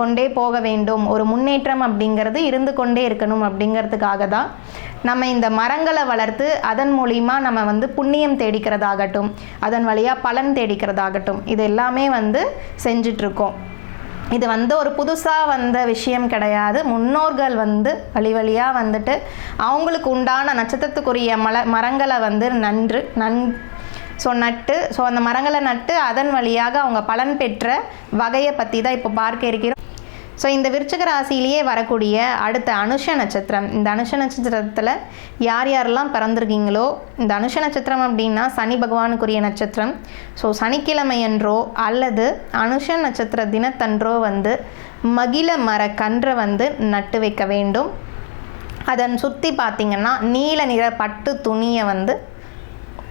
கொண்டே போக வேண்டும். ஒரு முன்னேற்றம் அப்படிங்கிறது இருந்து கொண்டே இருக்கணும் அப்படிங்கிறதுக்காக தான் நம்ம இந்த மரங்களை வளர்த்து அதன் மூலிமா நம்ம வந்து புண்ணியம் தேடிக்கிறதாகட்டும் அதன் வழியாக பலன் தேடிக்கிறதாகட்டும் இது எல்லாமே வந்து செஞ்சிட்ருக்கோம். இது வந்து ஒரு புதுசாக வந்த விஷயம் கிடையாது. முன்னோர்கள் வந்து வழி வழியாக வந்துட்டு அவங்களுக்கு உண்டான நட்சத்திரத்துக்குரிய மல மரங்களை வந்து நன்று நன் ஸோ நட்டு ஸோ அந்த மரங்களை நட்டு அதன் வழியாக அவங்க பலன் பெற்ற வகையை பற்றி தான் இப்போ பார்க்க இருக்கிறோம். ஸோ இந்த விருச்சக ராசியிலேயே வரக்கூடிய அடுத்த அனுஷ நட்சத்திரம் இந்த அனுஷ நட்சத்திரத்தில் யார் யாரெல்லாம் பிறந்திருக்கீங்களோ இந்த அனுஷ நட்சத்திரம் அப்படின்னா சனி பகவானுக்குரிய நட்சத்திரம். ஸோ சனிக்கிழமையன்றோ அல்லது அனுஷ நட்சத்திர தினத்தன்றோ வந்து மகிழ மர கன்றை வந்து நட்டு வைக்க வேண்டும். அதன் சுற்றி பார்த்திங்கன்னா நீல நிற பட்டு துணியை வந்து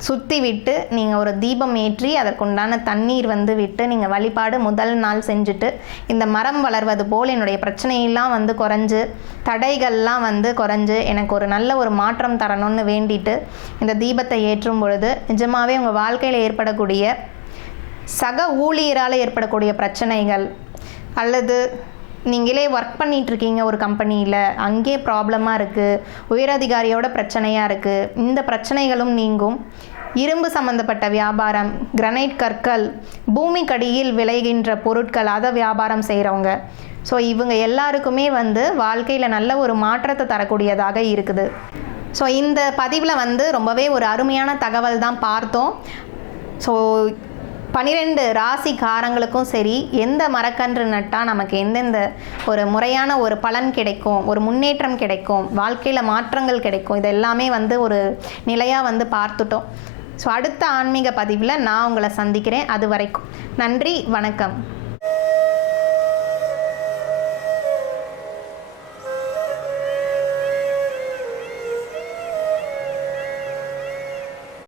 சுற்றி விட்டு நீங்கள் ஒரு தீபம் ஏற்றி அதற்குண்டான தண்ணீர் வந்து விட்டு நீங்கள் வழிபாடு முதல் நாள் செஞ்சுட்டு இந்த மரம் வளர்வது போல் என்னுடைய பிரச்சனையெல்லாம் வந்து குறைஞ்சு தடைகள்லாம் வந்து குறைஞ்சு எனக்கு ஒரு நல்ல ஒரு மாற்றம் தரணும்னு வேண்டிட்டு இந்த தீபத்தை ஏற்றும் பொழுது நிஜமாகவே உங்கள் வாழ்க்கையில் ஏற்படக்கூடிய சக ஊழியரால் ஏற்படக்கூடிய பிரச்சனைகள் அல்லது நீங்களே ஒர்க் பண்ணிகிட்ருக்கீங்க இருக்கீங்க ஒரு கம்பெனியில் அங்கே ப்ராப்ளமாக இருக்குது உயரதிகாரியோட பிரச்சனையாக இருக்குது இந்த பிரச்சனைகளும் நீங்கும். இரும்பு சம்மந்தப்பட்ட வியாபாரம் கிரனைட் கற்கள் பூமிக்கடியில் விளைகின்ற பொருட்கள் அதை வியாபாரம் செய்கிறவங்க ஸோ இவங்க எல்லாருக்குமே வந்து வாழ்க்கையில் நல்ல ஒரு மாற்றத்தை தரக்கூடியதாக இருக்குது. ஸோ இந்த பதிவில் வந்து ரொம்பவே ஒரு அருமையான தகவல் தான் பார்த்தோம். ஸோ பனிரெண்டு ராசிக்காரங்களுக்கும் சரி எந்த மரக்கன்று நட்டால் நமக்கு எந்தெந்த ஒரு முறையான ஒரு பலன் கிடைக்கும் ஒரு முன்னேற்றம் கிடைக்கும் வாழ்க்கையில் மாற்றங்கள் கிடைக்கும் இது எல்லாமே வந்து ஒரு நிலையாக வந்து பார்த்துட்டோம். ஸோ அடுத்த ஆன்மீக பதிவில் நான் உங்களை சந்திக்கிறேன். அது வரைக்கும் நன்றி வணக்கம்.